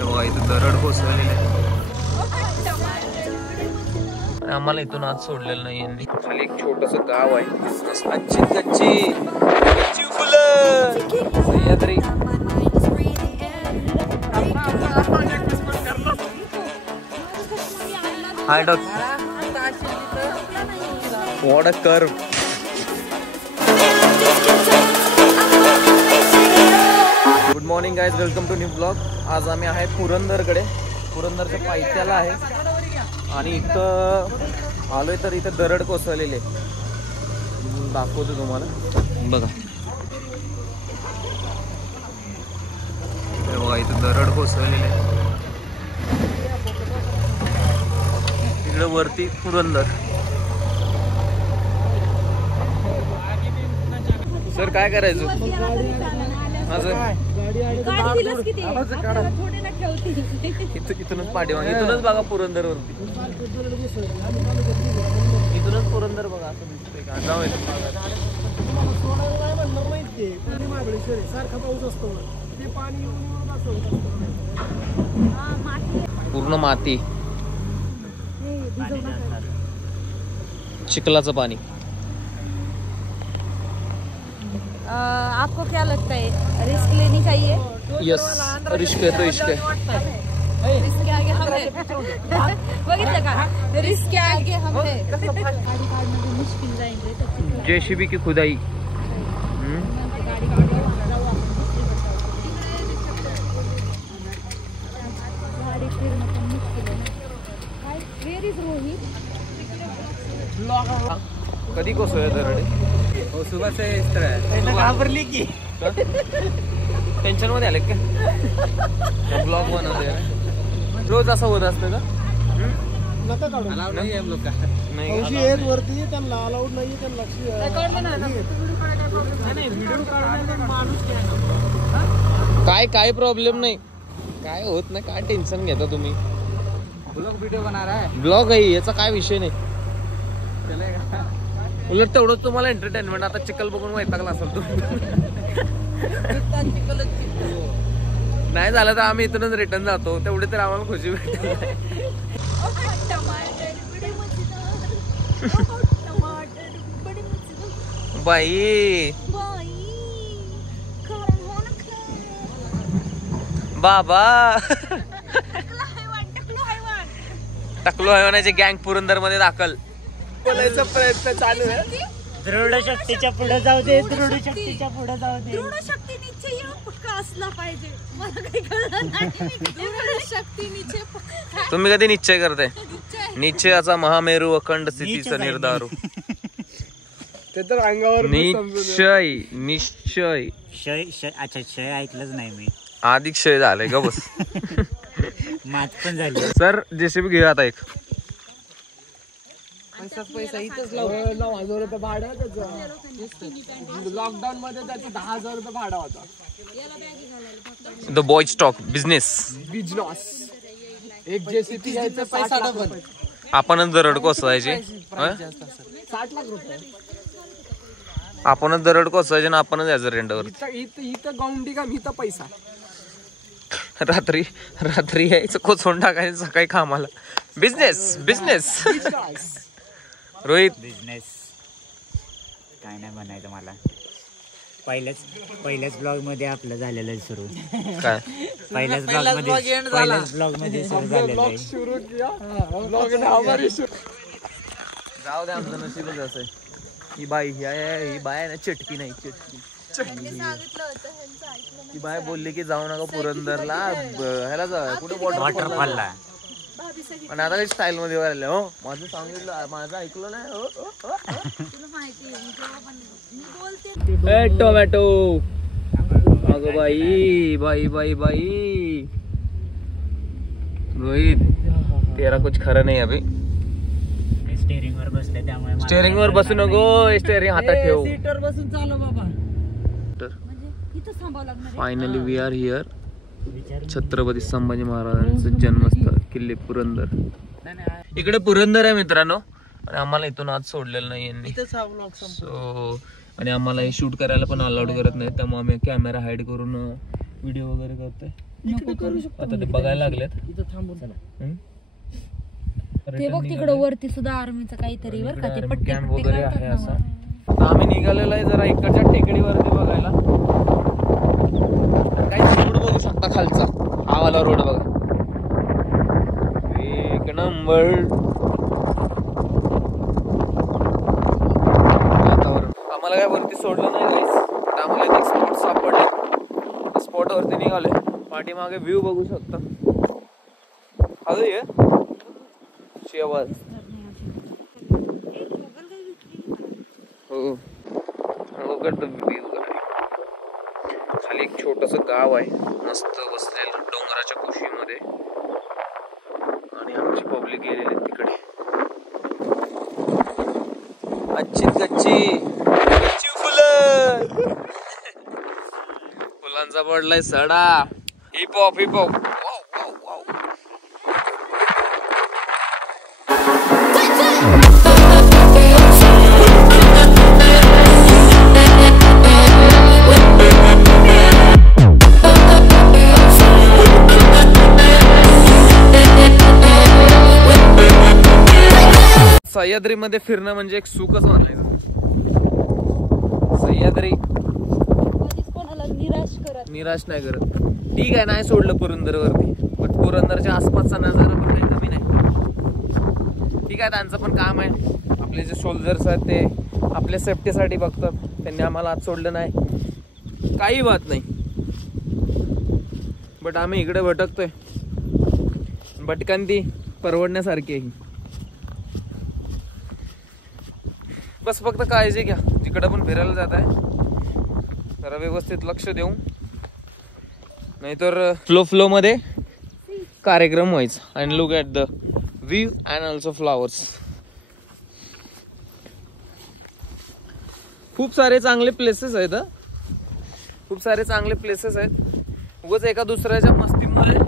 बघा इथं दरड कोसळलेली आहे. आम्हाला इथून आज सोडलेलं नाही यांनी. खाली एक छोटस गाव आहे. कच्ची कच्ची कच्ची फुलं Sahyadri. Hi dog what a curve. Good morning guys, welcome to new blog. आज आम्ही आहे पुरंदरकडे. पुरंदरच्या पायथ्याला आहे आणि इथं आलोय तर इथं दरड कोसळलेले दाखवतो तुम्हाला. बघा बघा इथं दरड कोसळलेले. इकडे वरती पुरंदर. सर काय करायचं इथूनच पाठीमाग इथूनच बघा पुरंदर वरती. इथूनच पुरंदर बघा असं दिसतंय का. जाऊ पूर्ण माती, चिखलाचं पाणी. आपको क्या लगता है, रिस्क लेनी चाहिए? यस, रिस्क है तो इश्क है. रिस्क के आगे हम है. बघितलं का, रिस्क के आगे हम है. गाडी काढणं मुश्किल जाईल. जेसीबी की खुदाई. कधी कोसळले दरड? हो, सुबह से इस तरह है. घाबरली की टेन्शन मध्ये आले का? ब्लॉग बनवते रोज असं होत असतं का? अलाउड नहीं है हम लोग का. नाही वरती त्यांना अलाउड नाही. त्यांना काय काय प्रॉब्लेम नाही, काय होत नाही. काय टेन्शन घेता तुम्ही? ब्लॉग वीडियो बना रहा है. ब्लॉग आहे याचा काय विषय नाही. चलेगा. उलट तेवढंच तुम्हाला एंटरटेनमेंट. आता चिखल बघून वैतागला असेल तुम्ही. नाही झालं तर आम्ही इथूनच रिटर्न जातो. तेवढे तर आम्हाला खुशी भेटते. बाई बाबा टकलो हैवानाची गँग पुरंदर मध्ये दाखल. बोलायचा प्रयत्न चालू आहे. दृढ शक्तीच्या पुढे जाऊ दे. दृढ शक्तीच्या पुढे जाऊ दे. दृढ शक्ती निश्चय पक्का असला पाहिजे. मला काही कळलं नाही. दृढ शक्ती निश्चय पक्का. तुम्ही कधी निश्चय करताय? निश्चयाचा महामेरू अखंड स्थितीचा निर्धारू. ते तर अंगावर निश्चय निश्चय. अच्छा, क्षय ऐकलंच नाही मी. आधी क्षय झालंय ग बस. मात पण झाली. सर जेसीबी घेऊया आता एक. पैसा इथंच लाव. 9,000 रुपये भाडं त्याचं. लॉकडाऊन मध्ये त्याचं 10,000 रुपये भाडा होता. The boys talk business. एक जेसीबी घ्यायचं, पैसा डबल. आपणच दरड कोसळायची. 60 लाख रुपये. आपणच दरड कोसळायची ना आपणच यायचं रेंटवर. इथं गौंडी का इथं पैसा. रात्री रात्री यायचं कोसळून टाकायचं सकाळी कामाला. Business business. रोहित बिझनेस काय नाही म्हणायचं मला. पहिल्याच ब्लॉग मध्ये आपलं झालेलं सुरू. काय पहिल्याच ब्लॉग मध्ये सुरू झालेलं आहे. जाऊ दे, आमचं नशीबच असं आहे. ही बाई ही बाय आहे ना, चटकी नाही चटकी. ती बाय बोलली की जाऊ नका पुरंदरला, ह्याला जा कुठे वॉटरफॉलला. पण आता काही स्टाईल मध्ये वाढले. हो माझं सांगितलं, माझं ऐकलं नाही. टोमॅटो. अगं बाई बाई बाई बाई. रोहित तेरा कुछ खरं नाही अभि. स्टेअरिंग वर बसले त्यामुळे. स्टेअरिंग वर बसू नको, स्टेअरिंग हातात ठेव. सीटर बसून चालव बाबा. Finally we are here. Chhatrapati Sambhaji महाराजांचं जन्मस्थळ किल्ले पुरंदर. इकडे पुरंदर आहे मित्रांनो. आणि आम्हाला इथून आज सोडलेलं नाही यांनी. सो आणि आम्हाला हे शूट करायला पण अलाउड करत नाही. त्यामुळे आम्ही कॅमेरा हाईड करून व्हिडिओ वगैरे करतोय. नको करू शकतो आता ते बघायला लागलेत. इथं थांबून ते बघ तिकडे वरती सुद्धा आर्मीचं काहीतरी बरं का ते पट्टी कॅम्प वगैरे आहे असा. आता आम्ही निघालेलो आहे जरा इकडच्या टेकडीवरती बघायला. काही रोड बघू शकता खालचा, हा वाला रोड बघा, एक नंबर वातावरण. आम्हाला काय वरती सोडलं नाही guys. आता आम्हाला एक स्पॉट सापडले, स्पॉट वरती निघाले. पाठीमागे व्ह्यू बघू शकता. हळू ये आवाज. हो खाली एक छोटस गाव आहे मस्त बसलेलं डोंगराच्या कुशीमध्ये आणि आमची पब्लिक गेलेली तिकडे. अच्छी गच्ची फुलं, फुलांचा पडलाय सडा. Heap hop heap hop. Sahyadri मध्ये फिरणं म्हणजे एक सुखच म्हणायचं. सह्याद्री कोणाला निराश नाही करत. ठीक आहे, नाही सोडलं पुरंदर वरती, पण पुरंदरच्या आसपासचा नजारा पण काही कमी नाही. ठीक आहे, त्यांचं पण काम आहे. आपले जे सोल्जर्स आहेत ते आपल्या सेफ्टीसाठी बघतात. त्यांनी आम्हाला आज सोडलं नाही, काही बात नाही. बट आम्ही इकडे भटकतोय. भटकंती परवडण्यासारखी आहे. बस फक्त काळजी घ्या, जिकडे पण फिरायला जात आहे जरा व्यवस्थित लक्ष देऊ, नाहीतर फ्लो मध्ये कार्यक्रम व्हायचा. And look at the view and also flowers. खूप सारे चांगले प्लेसेस आहेत. खूप सारे चांगले प्लेसेस आहेत. उगाच एका दुसऱ्याच्या मस्तीमुळे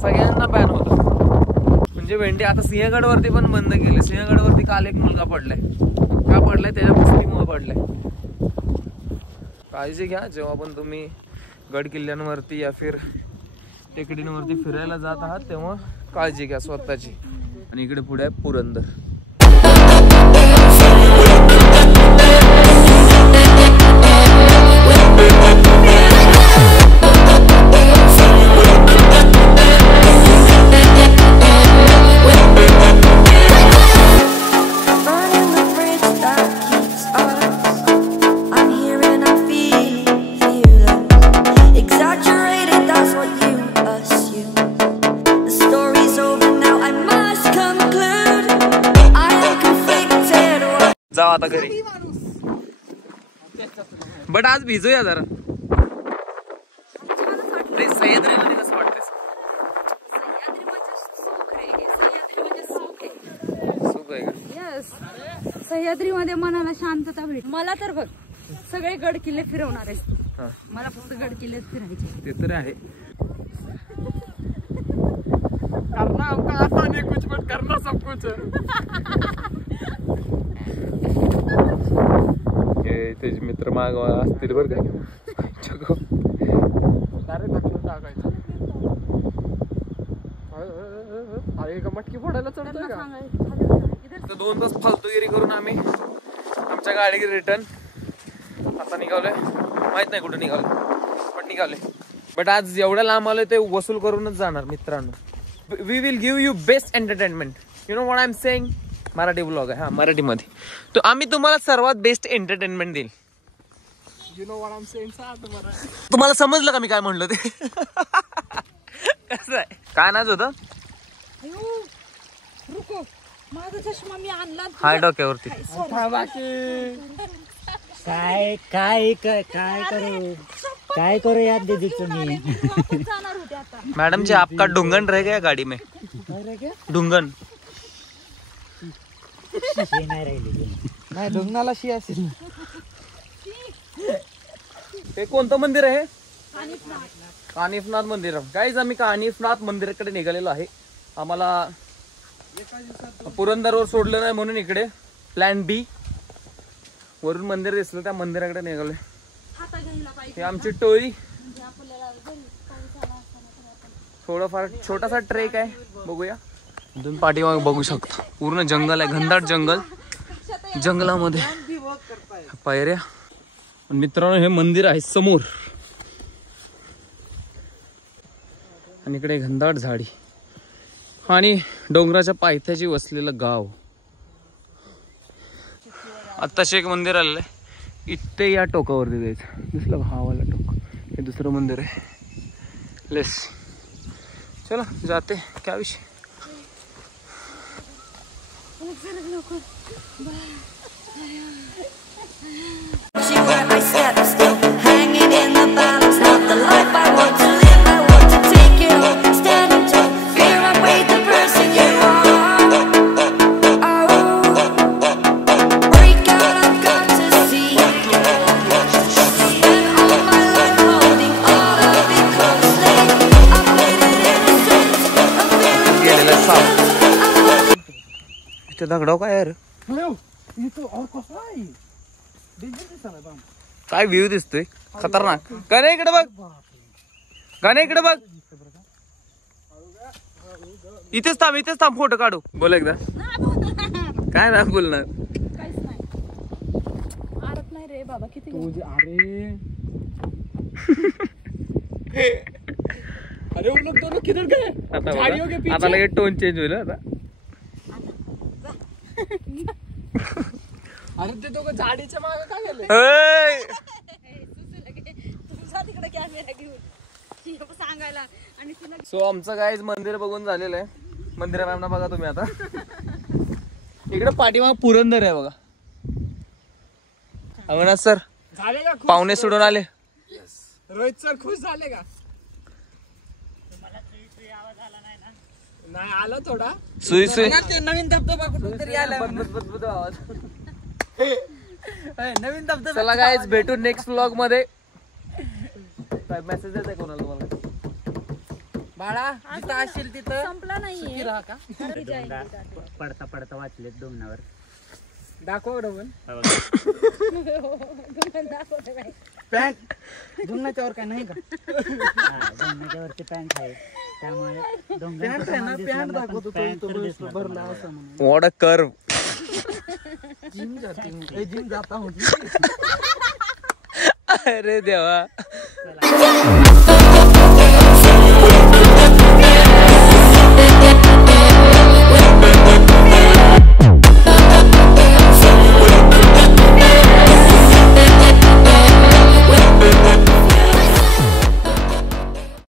सगळ्यांना बॅन होतं. म्हणजे भेंडी आता सिंहगड वरती पण बंद केले. सिंहगड वरती काल एक मुलगा पडलाय. का पडलाय? त्याच्या मस्तीमुळे पडलाय. काळजी घ्या जेव्हा पण तुम्ही गड किल्ल्यांवरती या फिर टेकडींवरती फिरायला जात आहात, तेव्हा काळजी घ्या स्वतःची. आणि इकडे पुढे आहे पुरंदर. जाऊ आता घरी. बट आज भिजूया जरा. सह्याद्री मध्ये कसं वाटतंय? सुख आहे का? यस, सह्याद्री मध्ये मनाला शांतता भेट. मला तर बघ सगळे गड किल्ले फिरवणार आहेस. मला फक्त गड किल्ले फिरायचे. ते तर आहे. करना हमको आसान है कुछ, बट करना सब कुछ है. त्याचे मित्र माग असतील बरं का. टाकायचं. अरे का मटकी फोडायला चढतोय का? 2 तास फालतूगिरी करून आम्ही आमच्या गाडी रिटर्न आता निघालोय. माहित नाही कुठे निघालो, पण निघालोय. बट आज एवढ्या लांब आलोय ते वसूल करूनच जाणार मित्रांनो. We will give you best entertainment. You know what I am saying. Marathi blog आहे हा, मराठीमध्ये. तो आम्ही तुम्हाला सर्वात बेस्ट एंटरटेनमेंट देईल. You know what I am saying. तुम्हाला समजलं का मी काय म्हणलो ते? कसं आहे, काय नाच होतं? रुको, माझा चष्मा मी आणला. हाय डोक्यावरती. काय करू याद दीदीचं मी. जाणार होते आता. मैडम जी आपका ढूंगन रह गया गाड़ी में. ढूंगन नाही राहिली. नाही ढुंगणाला शी असेल. हे कोणतं मंदिर आहे? कानिफनाथ मंदिर. गाईज आम्ही कानिफनाथ मंदिराकडे निघालेलो आहे. आम्हाला पुरंदरवर सोडलं नाही म्हणून इकडे प्लॅन बी वरून मंदिर दिसलं, त्या मंदिराकडे निघालोय. हे आमची टोळी. थोडंफार छोटासा ट्रेक आहे, बघूया. तुम्ही पाठीमागे बघू शकता पूर्ण जंगल आहे, घनदाट जंगल. जंगलामध्ये पायऱ्या. मित्रांनो हे मंदिर आहे समोर आणि इकडे घनदाट झाडी आणि डोंगराच्या पायथ्याशी वसलेलं गाव. आत्ताशी एक मंदिर आलेलं आहे इथे, या टोकावरती जायचं. दिसलं हा वाला टोक, हे दुसरं मंदिर आहे. लेस चला जाते, क्या विषय. दगडाव काय यार, काय व्ह्यू दिसतोय खतरनाक. गाणे इकडे बघ, गाणे इकडे बघ. इथेच थांब फोटो काढू. बोल एकदा. काय ना बोलणार. काहीच नाही आरत नाही रे बाबा. किती अरे अरे वो लोग दोनों किधर गए? झाड़ियों के पीछे. आता लगेच टोन चेंज होईल आता. अरे ते दोघं झाडीच्या मागे काय गेले? तुझा तिकडे कॅमेरा घेऊन सांगायला. आणि तुला सो आमचं गाईज मंदिर बघून झालेलं आहे. मंदिराला बघा तुम्ही आता. इकडे पाठीमाग पुरंदर आहे बघा. अविनाश सर झाले का खुश? पाहुणे सोडून आले. रोहित सर खुश झाले का? नाही आला थोडा. सुई नवीन धबधबा कुठून तरी आला. आवाज. नवीन धबधबा. चला गाईज भेटू नेक्स्ट व्लॉग मध्ये. काय मेसेज देताय कोणाला तुम्हाला? बाळा जिथं असेल तिथं संपला नाहीये. राहा का? पडता पडता वाचलेत डोंगरावर. दाखव डबल दाखवते बाई. पॅन्ट धुण्याच्यावर काय नाही का? डोंगरावरती पॅन्ट आहे त्यामुळे पॅन्ट दाखवतो तो भरला असं म्हणून. What a curve. जिम जाता हूँ. अरे देवा.